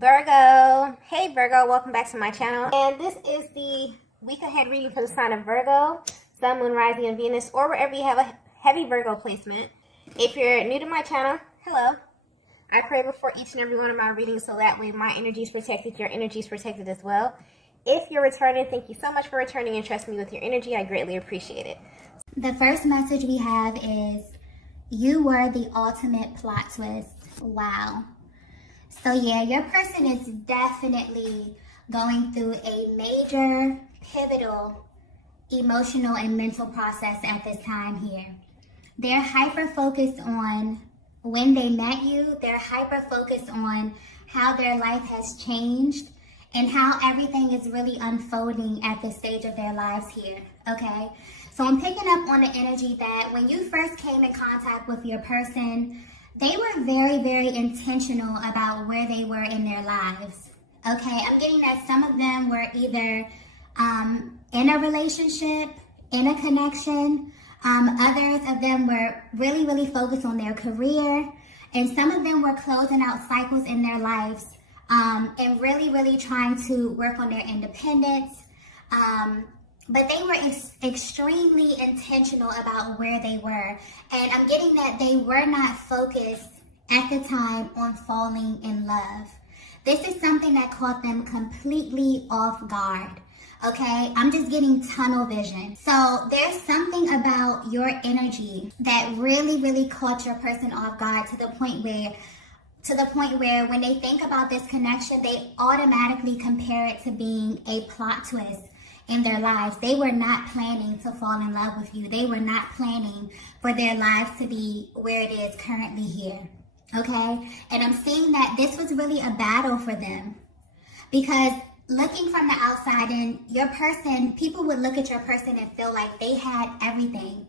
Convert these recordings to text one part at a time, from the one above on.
Virgo. Hey Virgo, welcome back to my channel. And this is the week ahead reading for the sign of Virgo, Sun, Moon, Rising, and Venus, or wherever you have a heavy Virgo placement. If you're new to my channel, hello. I pray before each and every one of my readings so that way my energy is protected, your energy is protected as well. If you're returning, thank you so much for returning and trusting me with your energy. I greatly appreciate it. The first message we have is, you were the ultimate plot twist. Wow. So yeah, your person is definitely going through a major, pivotal, emotional and mental process at this time here. They're hyper-focused on when they met you. They're hyper-focused on how their life has changed and how everything is really unfolding at this stage of their lives here, okay? So I'm picking up on the energy that when you first came in contact with your person, they were very, very intentional about where they were in their lives, okay? I'm getting that some of them were either in a relationship, in a connection. Others of them were really, really focused on their career. And some of them were closing out cycles in their lives and really, really trying to work on their independence. But they were extremely intentional about where they were. And I'm getting that they were not focused at the time on falling in love. This is something that caught them completely off guard. Okay, I'm just getting tunnel vision. So there's something about your energy that really, really caught your person off guard to the point where when they think about this connection, they automatically compare it to being a plot twist in their lives. They were not planning to fall in love with you. They were not planning for their lives to be where it is currently here. Okay, and I'm seeing that this was really a battle for them because looking from the outside in, your person, people would look at your person and feel like they had everything.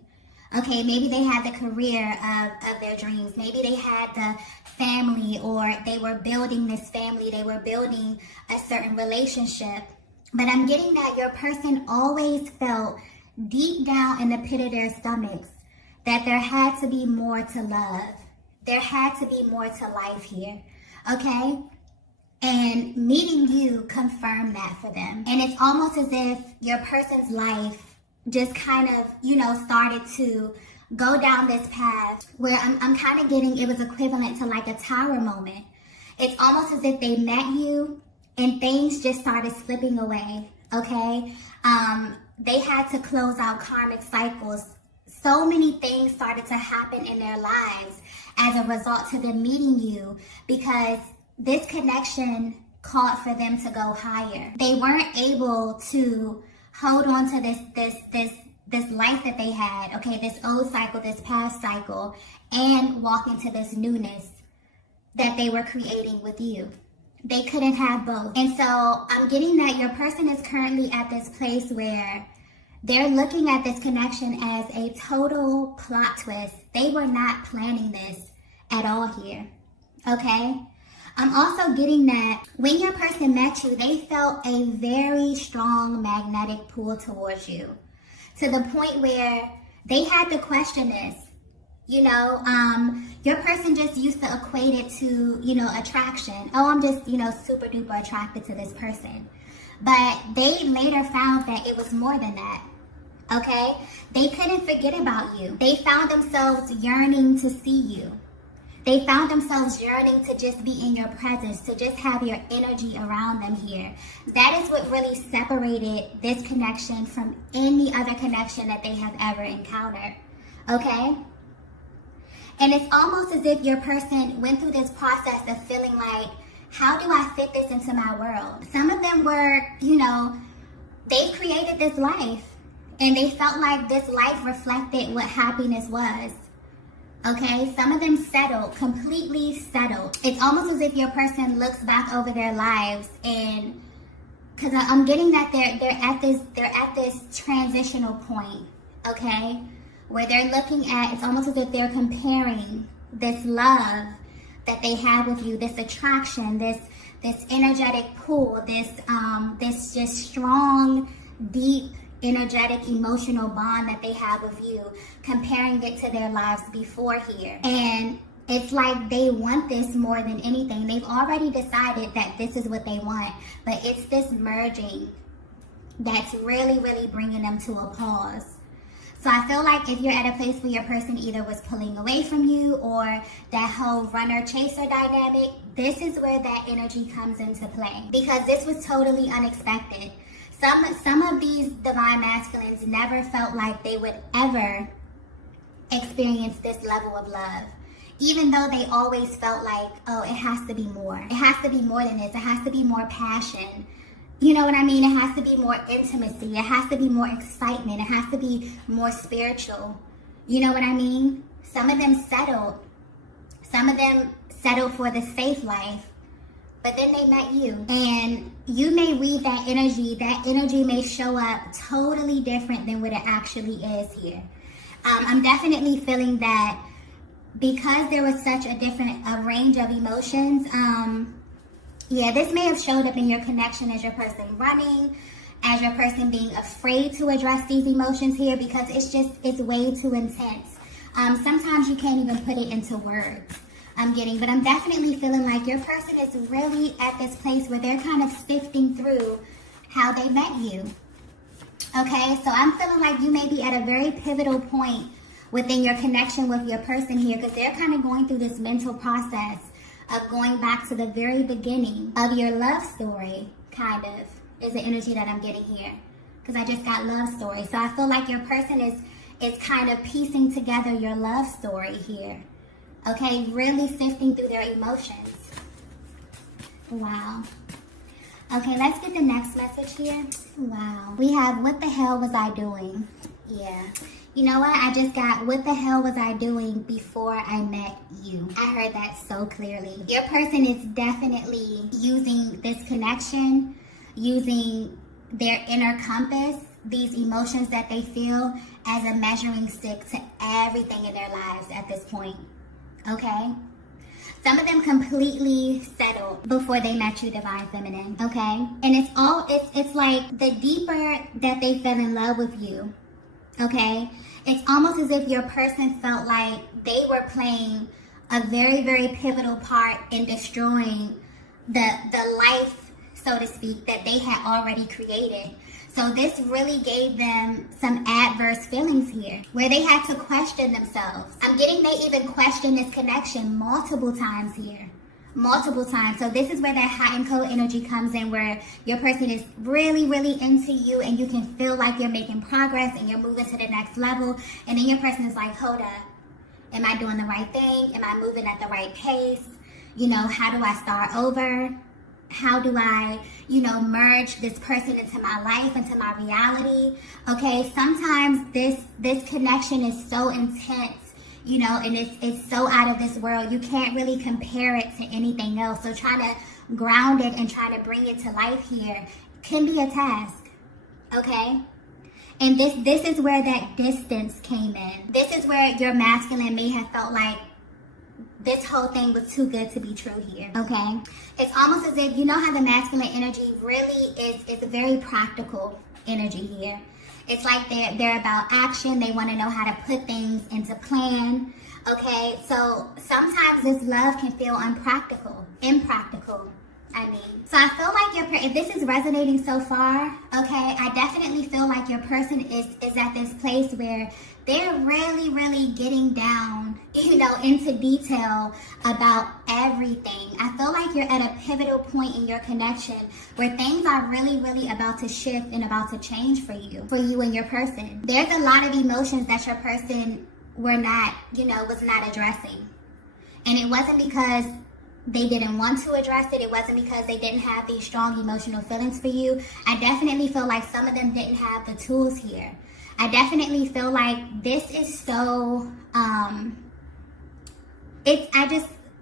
Okay, maybe they had the career of their dreams. Maybe they had the family, or they were building this family. They were building a certain relationship. But I'm getting that your person always felt deep down in the pit of their stomachs that there had to be more to love. There had to be more to life here. Okay? And meeting you confirmed that for them. And it's almost as if your person's life just kind of, started to go down this path where I'm kind of getting, it was equivalent to like a tower moment. It's almost as if they met you and things just started slipping away, okay? They had to close out karmic cycles. So many things started to happen in their lives as a result to them meeting you, because this connection called for them to go higher. They weren't able to hold on to this life that they had, okay, this old cycle, this past cycle, and walk into this newness that they were creating with you. They couldn't have both. And so I'm getting that your person is currently at this place where they're looking at this connection as a total plot twist. They were not planning this at all here, okay? I'm also getting that when your person met you, they felt a very strong magnetic pull towards you, to the point where they had to question this. Your person just used to equate it to, attraction. Oh, I'm just, super duper attracted to this person. But they later found that it was more than that, okay? They couldn't forget about you. They found themselves yearning to see you. They found themselves yearning to just be in your presence, to just have your energy around them here. That is what really separated this connection from any other connection that they have ever encountered, okay? And it's almost as if your person went through this process of feeling like, how do I fit this into my world? Some of them were, they created this life and they felt like this life reflected what happiness was. Okay, some of them settled, completely settled. It's almost as if your person looks back over their lives, and because I'm getting that they're at this transitional point, okay, where they're looking at, it's almost as if they're comparing this love that they have with you, this attraction, this energetic pull, this just strong, deep, energetic, emotional bond that they have with you, comparing it to their lives before here. And It's like they want this more than anything. They've already decided that this is what they want, but it's this merging that's really, really bringing them to a pause. So I feel like if you're at a place where your person either was pulling away from you or that whole runner-chaser dynamic, this is where that energy comes into play, because this was totally unexpected. Some of these divine masculines never felt like they would ever experience this level of love. Even though they always felt like, oh, it has to be more. It has to be more than this. It has to be more passion. You know what I mean? It has to be more intimacy. It has to be more excitement. It has to be more spiritual. You know what I mean? Some of them settled. Some of them settled for this faith life. But then they met you. And you may read that energy. That energy may show up totally different than what it actually is here. I'm definitely feeling that because there was such a range of emotions, yeah, this may have showed up in your connection as your person running, as your person being afraid to address these emotions here, because it's way too intense. Sometimes you can't even put it into words, but I'm definitely feeling like your person is really at this place where they're kind of sifting through how they met you. Okay, so I'm feeling like you may be at a very pivotal point within your connection with your person here, because they're kind of going through this mental process of going back to the very beginning of your love story, kind of, is the energy that I'm getting here. Because I just got love story. So I feel like your person is kind of piecing together your love story here. Okay, really sifting through their emotions. Wow. Okay, let's get the next message here. Wow. We have, what the hell was I doing? Yeah. You know what? I just got, what the hell was I doing before I met you? I heard that so clearly. Your person is definitely using this connection, using their inner compass, these emotions that they feel, as a measuring stick to everything in their lives at this point. Okay? Some of them completely settled before they met you, Divine Feminine. Okay? And it's like the deeper that they fell in love with you, okay, it's almost as if your person felt like they were playing a very, very pivotal part in destroying the life, so to speak, that they had already created. So this really gave them some adverse feelings here, where they had to question themselves. I'm getting they even questioned this connection multiple times here. Multiple times. So this is where that hot and cold energy comes in, where your person is really, really into you and you can feel like you're making progress and you're moving to the next level. And then your person is like, hold up. Am I doing the right thing? Am I moving at the right pace? You know, how do I start over? How do I, merge this person into my life, into my reality? Okay, sometimes this connection is so intense, and it's so out of this world. You can't really compare it to anything else. So trying to ground it and try to bring it to life here can be a task, okay? And this is where that distance came in. This is where your masculine may have felt like this whole thing was too good to be true here, okay? It's almost as if, how the masculine energy really is a very practical energy here. It's like they're about action. They want to know how to put things into plan, okay? So sometimes this love can feel impractical. So I feel like if this is resonating so far, okay, I definitely feel like your person is at this place where they're really, really getting down, into detail about everything. I feel like you're at a pivotal point in your connection where things are really, really about to shift and about to change for you and your person. There's a lot of emotions that your person was not addressing. And it wasn't because they didn't want to address it. It wasn't because they didn't have these strong emotional feelings for you. I definitely feel like some of them didn't have the tools here. I definitely feel like this is so,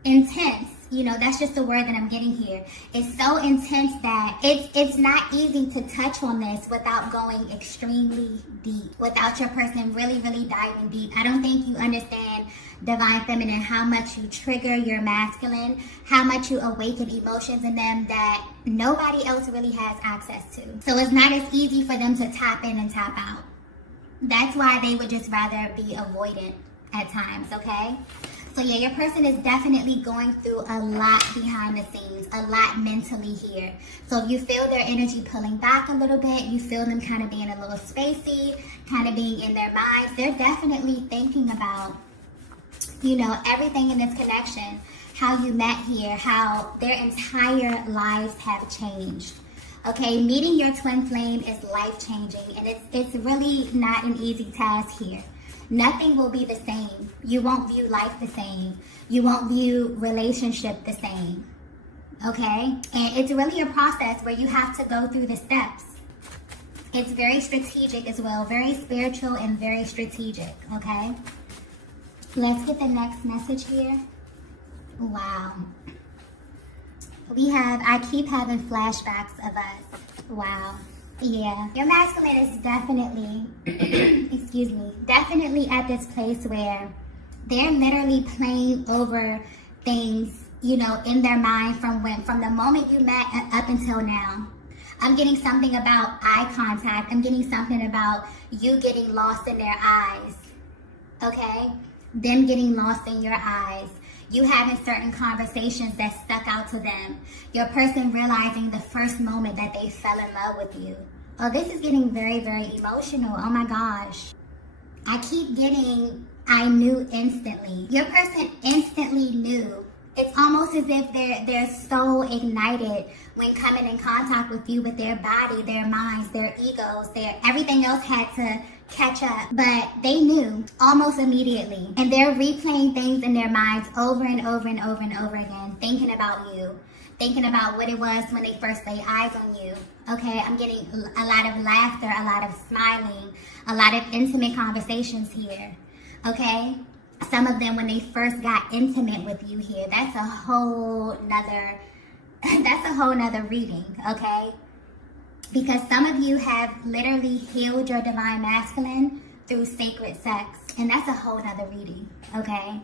intense. That's just the word that I'm getting here. It's so intense that it's not easy to touch on this without going extremely deep, without your person really, really diving deep. I don't think you understand, Divine Feminine, how much you trigger your masculine, how much you awaken emotions in them that nobody else really has access to. So it's not as easy for them to tap in and tap out. That's why they would just rather be avoidant at times, okay? So yeah, your person is definitely going through a lot behind the scenes, a lot mentally here. So if you feel their energy pulling back a little bit, you feel them kind of being a little spacey, kind of being in their minds, they're definitely thinking about, you know, everything in this connection, how you met here, how their entire lives have changed. Okay, meeting your twin flame is life-changing, and it's really not an easy task here. Nothing will be the same. You won't view life the same. You won't view relationship the same. Okay? And it's really a process where you have to go through the steps. It's very strategic as well. Very spiritual and very strategic. Okay? Let's get the next message here. Wow. I keep having flashbacks of us. Wow. Yeah, your masculine is definitely, excuse me, definitely at this place where they're literally playing over things, you know, in their mind from the moment you met up until now. I'm getting something about eye contact. I'm getting something about you getting lost in their eyes. Okay? Them getting lost in your eyes. You having certain conversations that stuck out to them. Your person realizing the first moment that they fell in love with you. Oh, this is getting very, very emotional. Oh my gosh. I keep getting, I knew instantly. Your person instantly knew. It's almost as if they're so ignited when coming in contact with you, with their body, their minds, their egos, everything else had to catch up. But they knew almost immediately. And they're replaying things in their minds over and over and over and over again, thinking about you, thinking about what it was when they first laid eyes on you. Okay, I'm getting a lot of laughter, a lot of smiling, a lot of intimate conversations here. Okay? Some of them when they first got intimate with you here, that's a whole nother reading, okay? Because some of you have literally healed your divine masculine through sacred sex, and that's a whole nother reading, okay?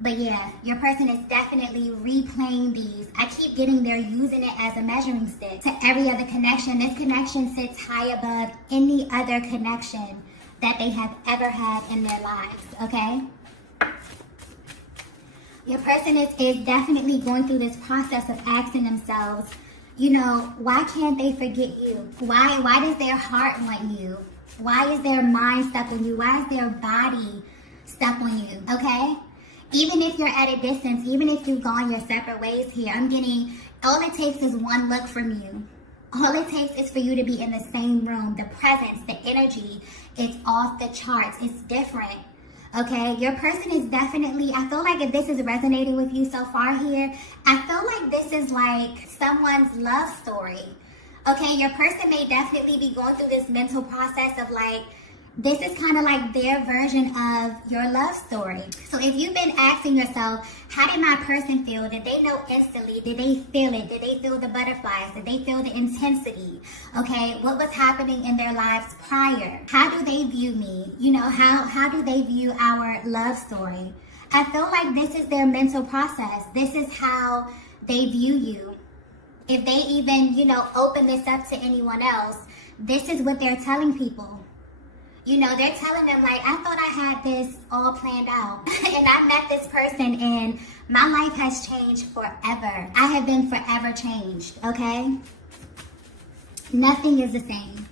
But yeah, your person is definitely replaying these. I keep getting they're using it as a measuring stick to every other connection. This connection sits high above any other connection that they have ever had in their lives, okay? Your person is definitely going through this process of asking themselves, you know, why can't they forget you? Why does their heart want you? Why is their mind stuck on you? Why is their body stuck on you? Okay? Even if you're at a distance, even if you've gone your separate ways here, I'm getting, all it takes is one look from you. All it takes is for you to be in the same room. The presence, the energy, it's off the charts. It's different. Okay, your person is definitely, I feel like if this is resonating with you so far here, I feel like this is like someone's love story. Okay, your person may definitely be going through this mental process of like, this is kind of like their version of your love story. So if you've been asking yourself, how did my person feel? Did they know instantly? Did they feel it? Did they feel the butterflies? Did they feel the intensity? Okay, what was happening in their lives prior? How do they view me? You know, how do they view our love story? I feel like this is their mental process. This is how they view you. If they even, you know, open this up to anyone else, this is what they're telling people. You know, they're telling them like, I thought I had this all planned out. And I met this person and my life has changed forever. I have been forever changed, okay? Nothing is the same.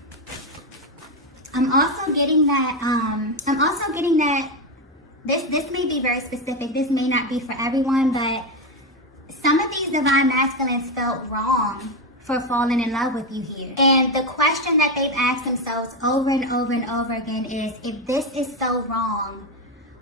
I'm also getting that, this may be very specific. This may not be for everyone, but some of these divine masculines felt wrong for falling in love with you here. And the question that they've asked themselves over and over and over again is, if this is so wrong,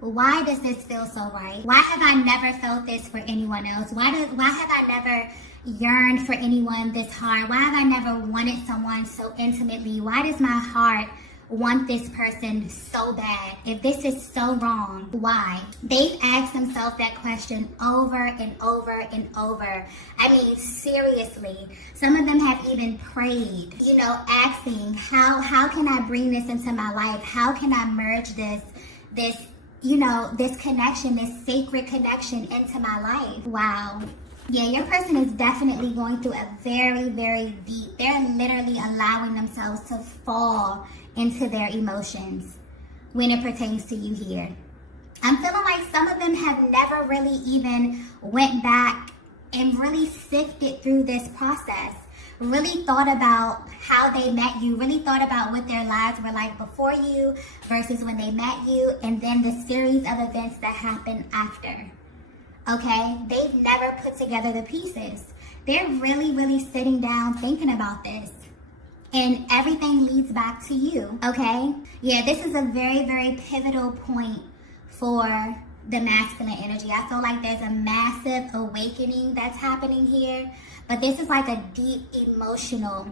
why does this feel so right? Why have I never felt this for anyone else? Why have I never yearned for anyone this hard? Why have I never wanted someone so intimately? Why does my heart want this person so bad? If this is so wrong, why? They've asked themselves that question over and over and over. I mean, seriously. Some of them have even prayed, you know, asking, how can I bring this into my life? How can I merge this, you know, this connection, this sacred connection into my life? Wow. Yeah, your person is definitely going through a very, very deep, they're literally allowing themselves to fall into their emotions when it pertains to you here. I'm feeling like some of them have never really even went back and really sifted through this process. Really thought about how they met you, really thought about what their lives were like before you versus when they met you, and then the series of events that happened after. Okay? They've never put together the pieces. They're really, really sitting down thinking about this. And everything leads back to you. Okay? Yeah, this is a very, very pivotal point for the masculine energy. I feel like there's a massive awakening that's happening here. But this is like a deep, emotional,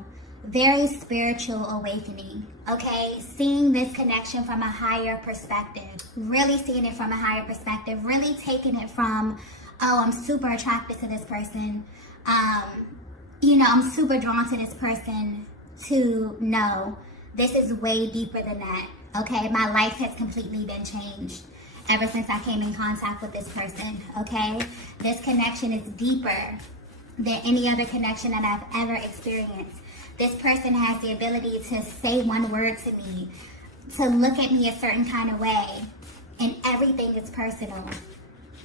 very spiritual awakening, okay? Seeing this connection from a higher perspective. Really seeing it from a higher perspective. Really taking it from, oh, I'm super attracted to this person. I'm super drawn to this person, to no, this is way deeper than that, okay? My life has completely been changed ever since I came in contact with this person, okay? This connection is deeper than any other connection that I've ever experienced. This person has the ability to say one word to me, to look at me a certain kind of way, and everything is personal.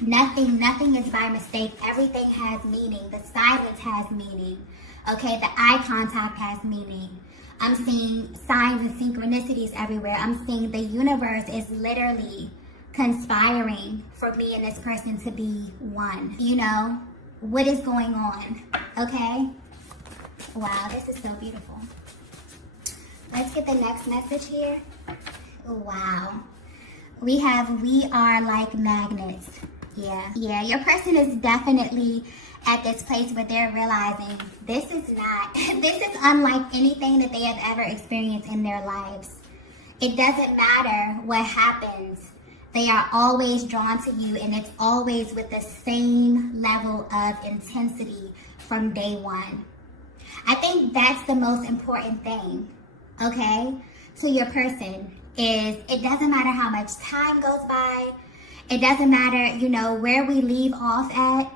Nothing is by mistake. Everything has meaning. The silence has meaning. Okay, the eye contact has meaning. I'm seeing signs and synchronicities everywhere. I'm seeing the universe is literally conspiring for me and this person to be one. What is going on, okay? Wow, this is so beautiful. Let's get the next message here. Wow. We are like magnets. Yeah, your person is definitely at this place where they're realizing this is unlike anything that they have ever experienced in their lives. It doesn't matter what happens. They are always drawn to you, and it's always with the same level of intensity from day one. I think that's the most important thing, okay, to your person is it doesn't matter how much time goes by. It doesn't matter, where we leave off at.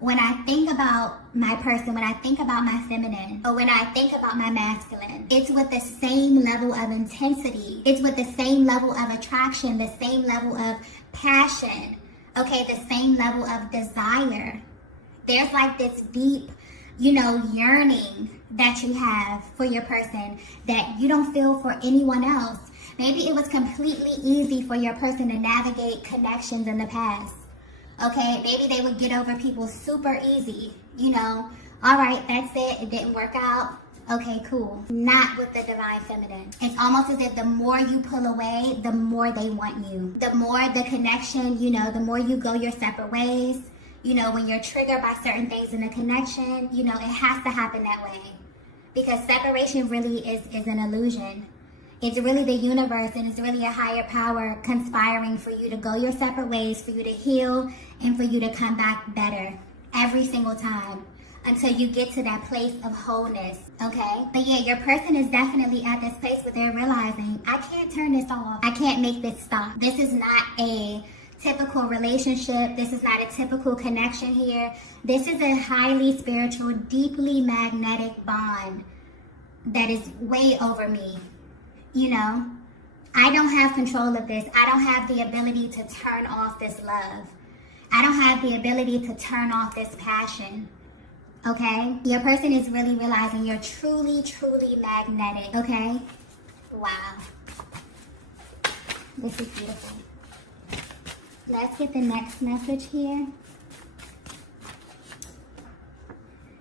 When I think about my person, when I think about my feminine, or when I think about my masculine, it's with the same level of intensity. It's with the same level of attraction, the same level of passion, okay, the same level of desire. There's like this deep, yearning that you have for your person that you don't feel for anyone else. Maybe it was completely easy for your person to navigate connections in the past. Okay, maybe they would get over people super easy, all right, that's it, it didn't work out, okay, cool. Not with the divine feminine. It's almost as if the more you pull away, the more they want you. The more the connection, the more you go your separate ways, when you're triggered by certain things in a connection, it has to happen that way. Because separation really is an illusion. It's really the universe, and it's really a higher power conspiring for you to go your separate ways, for you to heal, and for you to come back better every single time until you get to that place of wholeness, okay? But yeah, your person is definitely at this place where they're realizing, I can't turn this off. I can't make this stop. This is not a typical relationship. This is not a typical connection here. This is a highly spiritual, deeply magnetic bond that is way over me. I don't have control of this. I don't have the ability to turn off this love. I don't have the ability to turn off this passion. Okay? Your person is really realizing you're truly, truly magnetic. Okay? Wow. This is beautiful. Let's get the next message here.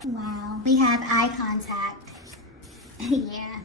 Wow. We have eye contact. Yeah.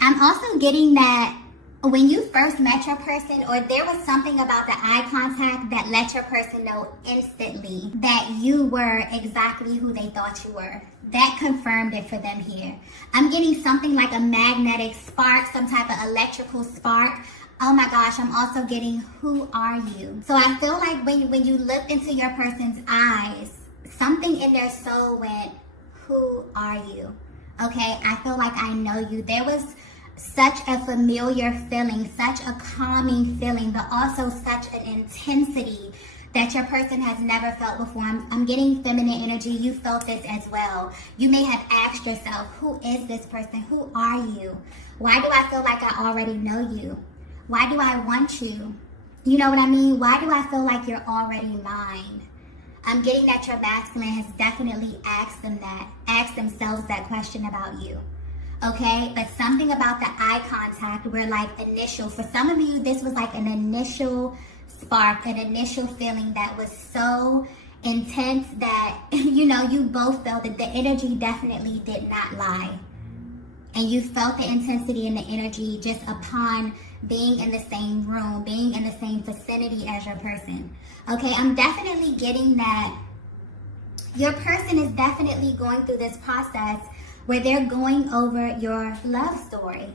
I'm also getting that when you first met your person, or there was something about the eye contact that let your person know instantly that you were exactly who they thought you were. That confirmed it for them here. I'm getting something like a magnetic spark, some type of electrical spark. Oh my gosh, I'm also getting, who are you? So I feel like when you looked into your person's eyes, something in their soul went, who are you? Okay, I feel like I know you. There was such a familiar feeling, such a calming feeling, but also such an intensity that your person has never felt before. I'm getting feminine energy. You felt this as well. You may have asked yourself, who is this person? Who are you? Why do I feel like I already know you? Why do I want you? You know what I mean? Why do I feel like you're already mine? I'm getting that your masculine has definitely asked themselves that question about you. Okay, but something about the eye contact were like initial. For some of you, this was like an initial spark, an initial feeling that was so intense that, you know, you both felt that the energy definitely did not lie. And you felt the intensity and the energy just upon being in the same room, being in the same vicinity as your person. Okay, I'm definitely getting that your person is definitely going through this process where they're going over your love story.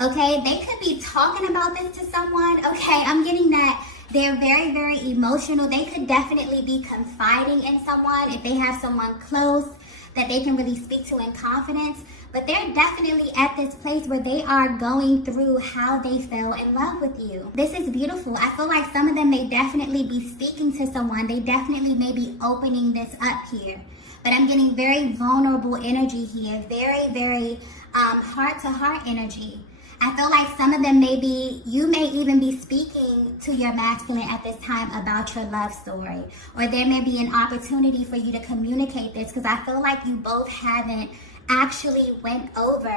Okay, they could be talking about this to someone. Okay, I'm getting that they're very, very emotional. They could definitely be confiding in someone if they have someone close that they can really speak to in confidence. But they're definitely at this place where they are going through how they fell in love with you. This is beautiful. I feel like some of them may definitely be speaking to someone. They definitely may be opening this up here. But I'm getting very vulnerable energy here. Very, very heart-to-heart energy. I feel like some of them you may even be speaking to your masculine at this time about your love story. Or there may be an opportunity for you to communicate this, because I feel like you both haven't actually went over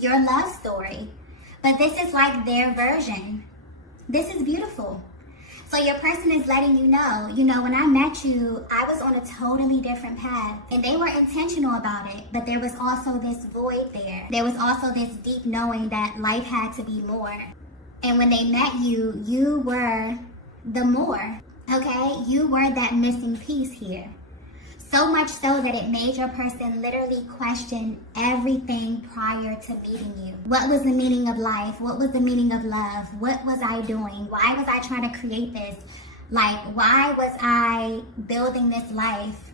your love story. But this is like their version. This is beautiful. So your person is letting you know, when I met you, I was on a totally different path. And they were intentional about it. But there was also this void there. There was also this deep knowing that life had to be more. And when they met you, you were the more. Okay? You were that missing piece here. So much so that it made your person literally question everything prior to meeting you. What was the meaning of life? What was the meaning of love? What was I doing? Why was I trying to create this? Like, why was I building this life?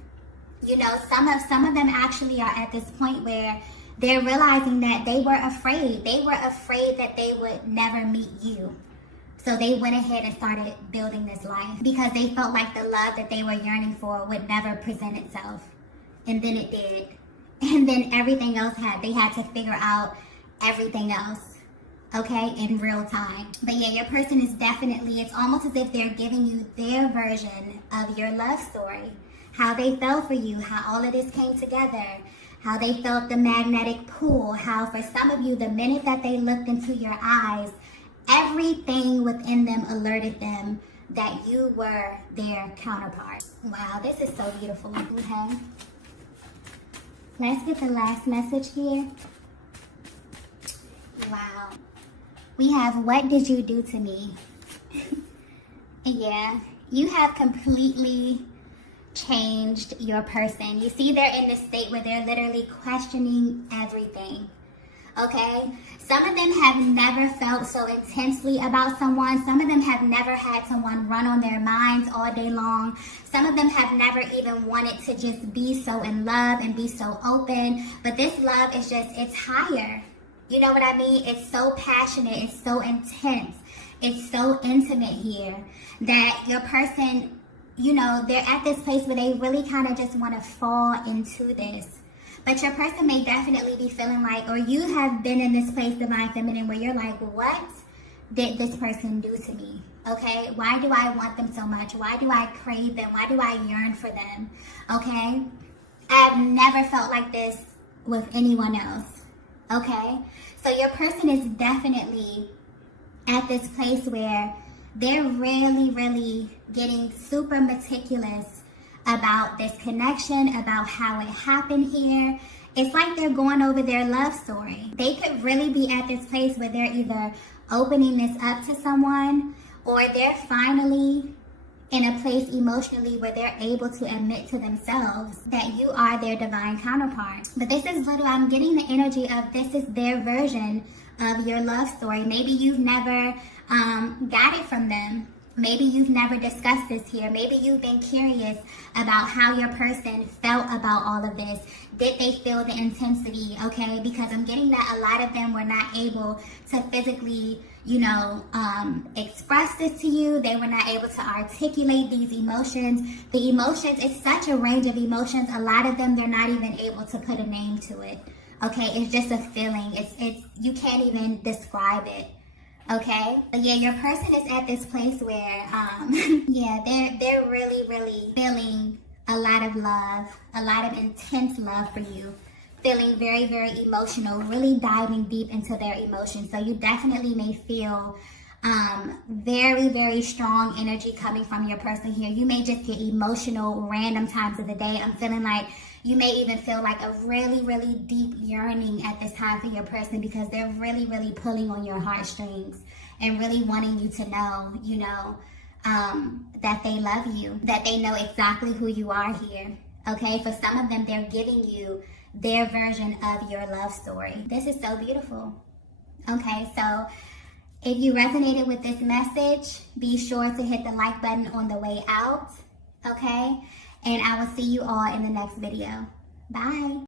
You know, some of them actually are at this point where they're realizing that they were afraid. They were afraid that they would never meet you. So they went ahead and started building this life because they felt like the love that they were yearning for would never present itself. And then it did. And then everything else they had to figure out everything else, okay, in real time. But yeah, your person is definitely, it's almost as if they're giving you their version of your love story. How they fell for you, how all of this came together, how they felt the magnetic pull, how for some of you, the minute that they looked into your eyes, everything within them alerted them that you were their counterpart. Wow, this is so beautiful. Okay. Let's get the last message here. Wow. We have, what did you do to me? Yeah, you have completely changed your person. You see, they're in this state where they're literally questioning everything. Okay? Some of them have never felt so intensely about someone. Some of them have never had someone run on their minds all day long. Some of them have never even wanted to just be so in love and be so open. But this love is just, it's higher. You know what I mean? It's so passionate. It's so intense. It's so intimate here that your person, you know, they're at this place where they really kind of just want to fall into this. But your person may definitely be feeling like, or you have been in this place, Divine Feminine, where you're like, what did this person do to me? Okay? Why do I want them so much? Why do I crave them? Why do I yearn for them? Okay? I've never felt like this with anyone else. Okay? So your person is definitely at this place where they're really, really getting super meticulous about this connection, about how it happened here. It's like they're going over their love story. They could really be at this place where they're either opening this up to someone, or they're finally in a place emotionally where they're able to admit to themselves that you are their divine counterpart. But this is little, I'm getting the energy of this is their version of your love story. Maybe you've never got it from them. Maybe you've never discussed this here. Maybe you've been curious about how your person felt about all of this. Did they feel the intensity? Okay, because I'm getting that a lot of them were not able to physically, express this to you. They were not able to articulate these emotions. The emotions, it's such a range of emotions. A lot of them, they're not even able to put a name to it. Okay, it's just a feeling. It's you can't even describe it. Okay, but yeah, your person is at this place where, yeah, they're really, really feeling a lot of love, a lot of intense love for you, feeling very, very emotional, really diving deep into their emotions. So you definitely may feel very, very strong energy coming from your person here. You may just get emotional random times of the day. I'm feeling like you may even feel like a really, really deep yearning at this time for your person because they're really, really pulling on your heartstrings and really wanting you to know, you know, that they love you, that they know exactly who you are here. Okay, for some of them, they're giving you their version of your love story. This is so beautiful. Okay, so if you resonated with this message, be sure to hit the like button on the way out. Okay, and I will see you all in the next video. Bye.